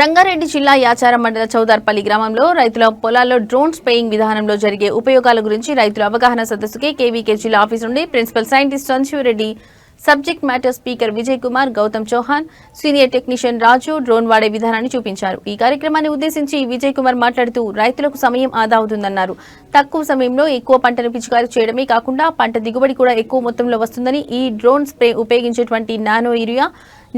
రంగారెడ్డి జిల్లా యాచారం మండల చౌదార్పల్లి గ్రామంలో రైతుల పొలాల్లో డ్రోన్ స్ప్రేయింగ్ విధానంలో జరిగే ఉపయోగాల గురించి రైతుల అవగాహన సదస్సుకి కేవీకే జిల్లా ఆఫీస్ నుండి principal scientist Sanjeevareddy, subject matter speaker Vijay Kumar, Gautam Chauhan, senior technician Raju drone వాడే విధానాన్ని చూపించారు. ఈ కార్యక్రమాన్ని ఉద్దేశించి విజయ్ కుమార్ మాట్లాడుతూ రైతులకు సమయం ఆదా అవుతుందన్నారు. తక్కువ సమయంలో ఎక్కువ పంటను పిచికారీ చేయడమే కాకుండా పంట దిగుబడి కూడా ఎక్కువ మొత్తంలో వస్తుందని, ఈ డ్రోన్ స్ప్రే ఉపయోగించేటువంటి నానో యూరియా,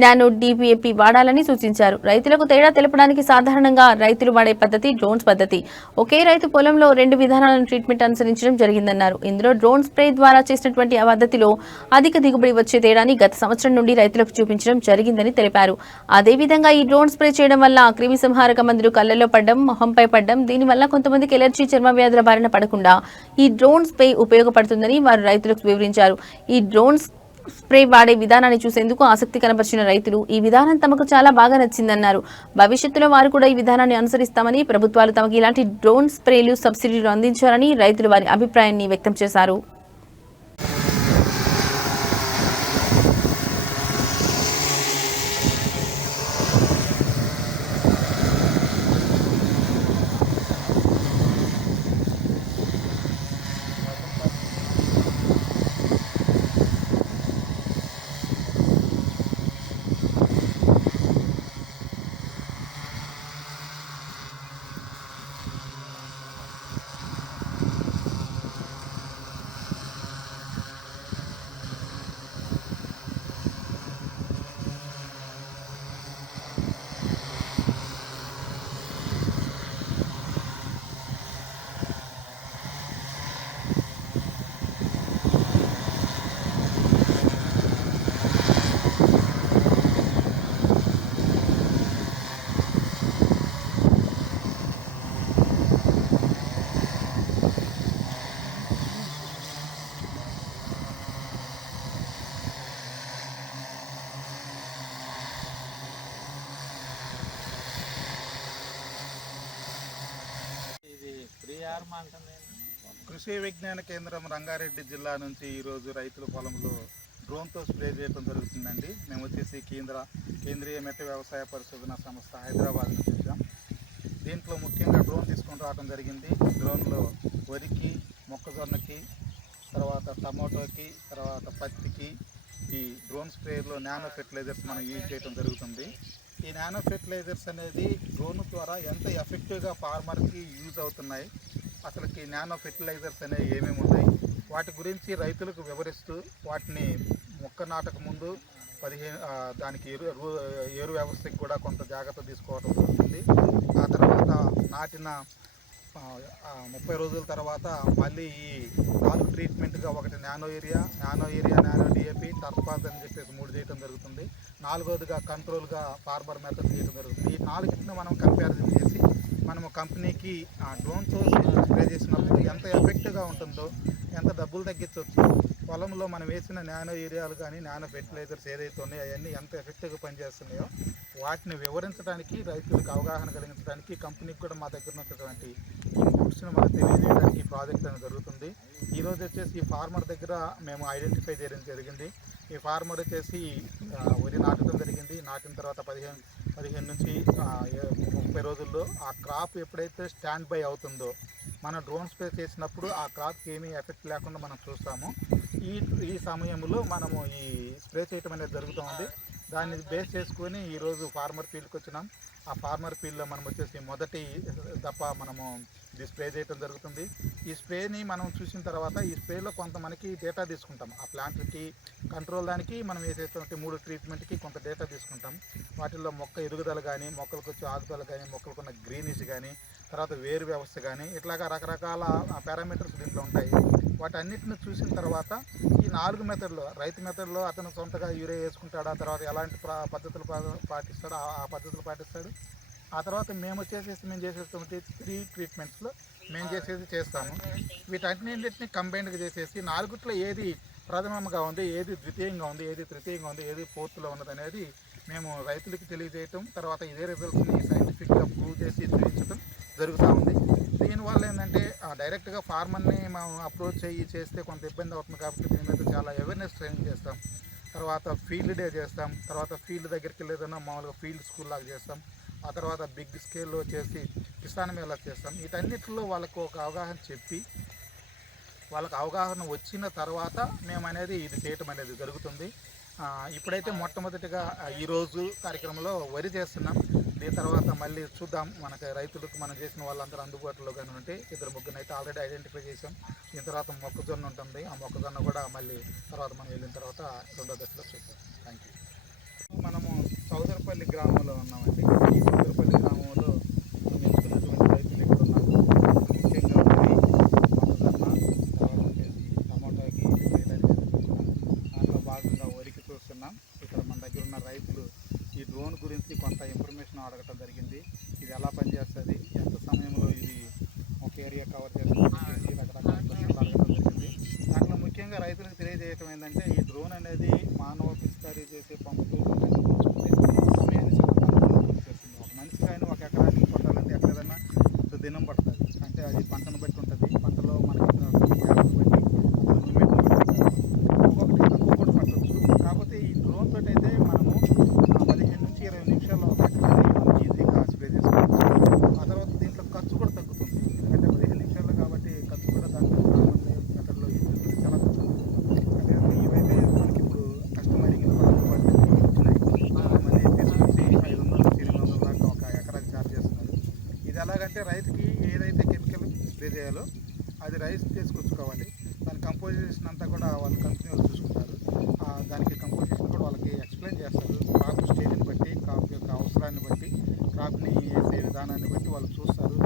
నానో డిపిఎపి వాడాలని సూచించారు. రైతులకు తేడా తెలపడానికి సాధారణంగా రైతులు వాడే పద్ధతి డ్రోన్స్ పద్ధతి. ఒకే రైతు పొలంలో 2 విధానాలను ట్రీట్మెంట్ అనుసరించడం జరిగిందన్నారు. ఇందులో డ్రోన్ స్ప్రే ద్వారా చేసినటువంటి ఆ పద్ధతిలో అధిక దిగుబడి వచ్చే తేడాని గత సంవత్సరం నుండి రైతులకు చూపించడం జరిగిందని తెలిపారు. అదేవిధంగా ఈ డ్రోన్ స్ప్రే చేయడం వల్ల క్రిమి సంహారక మందులు కళ్లలో పడడం, మొహంపై పడడం, దీనివల్ల కొంతమందికి ఎలర్జీ, చర్మ వ్యాధుల బారిన పడకుండా ఈ డ్రోన్ స్ప్రే ఉపయోగపడుతుందని వారు రైతులకు వివరించారు. ఈ డ్రోన్ స్ప్రే వాడే విధానాన్ని చూసేందుకు ఆసక్తి కనబరిచిన రైతులు ఈ విధానం తమకు చాలా బాగా నచ్చిందన్నారు. భవిష్యత్తులో వారు కూడా ఈ విధానాన్ని అనుసరిస్తామని, ప్రభుత్వాలు తమకు ఇలాంటి డ్రోన్ స్ప్రేలు సబ్సిడీలు అందించాలని రైతులు వారి అభిప్రాయాన్ని వ్యక్తం చేశారు. కృషి విజ్ఞాన కేంద్రం రంగారెడ్డి జిల్లా నుంచి ఈరోజు రైతుల పొలంలో డ్రోన్తో స్ప్రే చేయడం జరుగుతుందండి. మేము వచ్చేసి కేంద్రీయ మెట్ట వ్యవసాయ పరిశోధన సంస్థ హైదరాబాద్ నుంచి వచ్చాం. దీంట్లో ముఖ్యంగా డ్రోన్ తీసుకొని రావడం జరిగింది. డ్రోన్లో వరికి, మొక్కజొన్నకి, తర్వాత టమోటోకి, తర్వాత పత్తికి ఈ డ్రోన్ స్ప్రేలో నానో ఫెర్టిలైజర్స్ మనం యూజ్ చేయడం జరుగుతుంది. ఈ నానో ఫెర్టిలైజర్స్ అనేది డ్రోన్ ద్వారా ఎంత ఎఫెక్టివ్గా ఫార్మర్కి యూజ్ అవుతున్నాయి, అసలుకి నానో ఫెర్టిలైజర్స్ అనేవి ఏమేమి ఉన్నాయి, వాటి గురించి రైతులకు వివరిస్తూ వాటిని మొక్క నాటక ముందు దానికి ఎరు వ్యవస్థకి కూడా కొంత జాగ్రత్త తీసుకోవడం జరుగుతుంది. ఆ తర్వాత నాటిన 30 రోజుల తర్వాత మళ్ళీ ఈ 4 ట్రీట్మెంట్గా ఒకటి నానో యూరియా, నానో డిఏపి, టర్పాజ్ అని చెప్పేసి 3 చేయడం జరుగుతుంది. 4వదిగా కంట్రోల్గా ఫార్మర్ మెథడ్ చేయడం జరుగుతుంది. ఈ 4ని మనం కంపారిజన్ చేసి మనము కంపెనీకి డ్రోన్తో స్ప్రే చేసినప్పుడు ఎంత ఎఫెక్టివ్గా ఉంటుందో, ఎంత డబ్బులు తగ్గించవచ్చు, పొలంలో మనం వేసిన నానో యూరియాలు కానీ నానో ఫెర్టిలైజర్స్ ఏదైతే ఉన్నాయో అవన్నీ ఎంత ఎఫెక్టివ్గా పనిచేస్తున్నాయో వాటిని వివరించడానికి, రైతులకు అవగాహన కలిగించడానికి, కంపెనీకి కూడా మా దగ్గర ఉన్నటువంటి ఇన్పుట్స్ని మనకు తెలియజేయడానికి ప్రాజెక్ట్ అనేది జరుగుతుంది. ఈరోజు వచ్చేసి ఈ ఫార్మర్ దగ్గర మేము ఐడెంటిఫై చేయడం జరిగింది. ఈ ఫార్మర్ వచ్చేసి వరి నాటడం జరిగింది. నాటిన తర్వాత 15 నుంచి 30 రోజుల్లో ఆ క్రాప్ ఎప్పుడైతే స్టాండ్ బై అవుతుందో మన డ్రోన్ స్ప్రే చేసినప్పుడు ఆ క్రాప్కి ఏమీ ఎఫెక్ట్ లేకుండా మనం చూస్తాము. ఈ సమయంలో మనము ఈ స్ప్రే చేయటం అనేది జరుగుతుంది. దాన్ని బేస్ చేసుకొని ఈరోజు ఫార్మర్ ఫీల్డ్కి వచ్చినాం. ఆ ఫార్మర్ ఫీల్డ్లో మనం వచ్చేసి మొదటి దఫా మనము ఇది స్ప్రే చేయడం జరుగుతుంది. ఈ స్ప్రేని మనం చూసిన తర్వాత ఈ స్ప్రేలో కొంత మనకి డేటా తీసుకుంటాం. ఆ ప్లాంట్కి కంట్రోల్ దానికి మనం వేసేటువంటి 3 ట్రీట్మెంట్కి కొంత డేటా తీసుకుంటాం. వాటిల్లో మొక్క ఎదుగుదల కానీ, మొక్కలకు వచ్చే ఆకుదల కానీ, మొక్కలకున్న గ్రీనిష్ కానీ, తర్వాత వేరు వ్యవస్థ కానీ, ఇట్లాగా రకరకాల పారామీటర్స్ దీంట్లో ఉంటాయి. వాటన్నిటిని చూసిన తర్వాత ఈ 4 మెథడ్లో, రైతు మెథడ్లో అతను సొంతగా యూరియా వేసుకుంటాడు, ఆ తర్వాత ఎలాంటి పద్ధతులు పాటిస్తాడో ఆ పద్ధతులు పాటిస్తాడు. ఆ తర్వాత మేము చేసేటువంటి 3 ట్రీట్మెంట్స్లో మేము చేస్తాము. వీటన్నింటిని కంబైన్డ్గా చేసేసి 4ట్లో ఏది ప్రథమంగా ఉంది, ఏది ద్వితీయంగా ఉంది, ఏది తృతీయంగా ఉంది, ఏది ఫోర్త్లో ఉన్నది అనేది మేము రైతులకి తెలియజేయటం, తర్వాత ఇదే రిజల్ట్స్ని సైంటిఫిక్గా ప్రూవ్ చేసి చూపించడం జరుగుతూ ఉంది. దీనివల్ల ఏంటంటే డైరెక్ట్గా ఫార్మర్ని మనం అప్రోచ్ చేస్తే కొంత ఇబ్బంది అవుతుంది. కాబట్టి దీని మీద చాలా అవేర్నెస్ ట్రైనింగ్ చేస్తాం. తర్వాత ఫీల్డ్ డే చేస్తాం. తర్వాత ఫీల్డ్ దగ్గరికి వెళ్ళేదన్నా మామూలుగా ఫీల్డ్ స్కూల్ లాగా చేస్తాం. ఆ తర్వాత బిగ్ స్కేల్లో చేసి కిసాన్ మేళా చేస్తాం. వీటన్నిటిలో వాళ్ళకు ఒక అవగాహన చెప్పి వాళ్ళకి అవగాహన వచ్చిన తర్వాత మేము అనేది ఇది చేయటం అనేది జరుగుతుంది. ఇప్పుడైతే మొట్టమొదటిగా ఈరోజు కార్యక్రమంలో వరి చేస్తున్నాం. దీని తర్వాత మళ్ళీ చూద్దాం, మనకి రైతులకు మనం చేసిన వాళ్ళందరూ అందుబాటులో కానీ ఉంటే 2-3 అయితే ఆల్రెడీ ఐడెంటిఫై చేసాం. దీని తర్వాత మొక్కజొన్న ఉంటుంది. ఆ మొక్కజొన్న కూడా మళ్ళీ తర్వాత మనం వెళ్ళిన తర్వాత రెండో దశలో చూద్దాం. Thank you. మనము చౌదరపల్లి గ్రామంలో ఉన్నామండి. ఈ చౌదరపల్లి గ్రామంలో మనం ఎంచుకున్నటువంటి రైతులు ఇక్కడ ఉన్నారు. ముఖ్యంగా వరి, మొక్కజొన్న, తర్వాత వచ్చేసి టమాటాకి వేయడానికి జరుగుతున్నాం. దాంట్లో భాగంగా వరికి చూస్తున్నాం. ఇక్కడ మన దగ్గర ఉన్న రైతులు ఈ డ్రోన్ గురించి కొంత ఇన్ఫర్మేషన్ అడగటం జరిగింది. ఇది ఎలా పనిచేస్తుంది, ఎంత సమయంలో ఇది ఒక ఏరియా కవర్ చేస్తుంది, రకరకాల క్వశ్చన్లు అడగటం జరిగింది. దాంట్లో ముఖ్యంగా రైతులకు తెలియజేయటం ఏంటంటే ఈ డ్రోన్ అనేది మానవ పిచికారీ చేసే పంపుతో సమయాన్ని చేస్తుంది. ఒక మనిషి కానీ ఒక ఎకరానికి కొట్టాలంటే ఎక్కడైనా దినం పడుతుంది. అంటే అది పంటను బట్టి ఉంటుంది. పంటలో మనకి యాప్ను బట్టి మూమెంట్ని బట్టి ఒక్కొక్కటి తక్కువ కూడా పట్టవచ్చు. కాకపోతే ఈ డ్రోన్ తోటి అయితే మనము 15 నుంచి 20 నిమిషాల్లో ఒక ఎకరాన్ని మనం ఈజీగా స్ప్రే చేసుకోవచ్చు. ఆ తర్వాత దీంట్లో ఖర్చు కూడా తగ్గుతుంది. ఎందుకంటే 15 నిమిషాలు కాబట్టి ఖర్చు కూడా దాంట్లో మెథడ్లో ఈజీ చాలా తగ్గుతుంది. అదే ఇవైతే మనకి ఇప్పుడు కస్టమైరింగ్ కూడా అందుబాటులో వచ్చినాయి. మళ్ళీ తీసుకొచ్చి 500-800 దాకా ఒక ఎకరాకి ఛార్జ్ చేస్తున్నారు. ఇది ఎలాగంటే రైతుకి ఏదైతే కెమికల్ స్ప్రే చేయాలో అది రైస్ తీసుకొచ్చుకోవాలి. దాని కంపోజిషన్ అంతా కూడా వాళ్ళ కంపెనీ వాళ్ళు చూసుకుంటారు. దానికి కంపోజిషన్ కూడా వాళ్ళకి ఎక్స్ప్లెయిన్ చేస్తారు. క్రాప్ స్టేజ్ని బట్టి, క్రాప్ యొక్క అవసరాన్ని బట్టి, క్రాప్ని వేసే విధానాన్ని బట్టి వాళ్ళు చూస్తారు.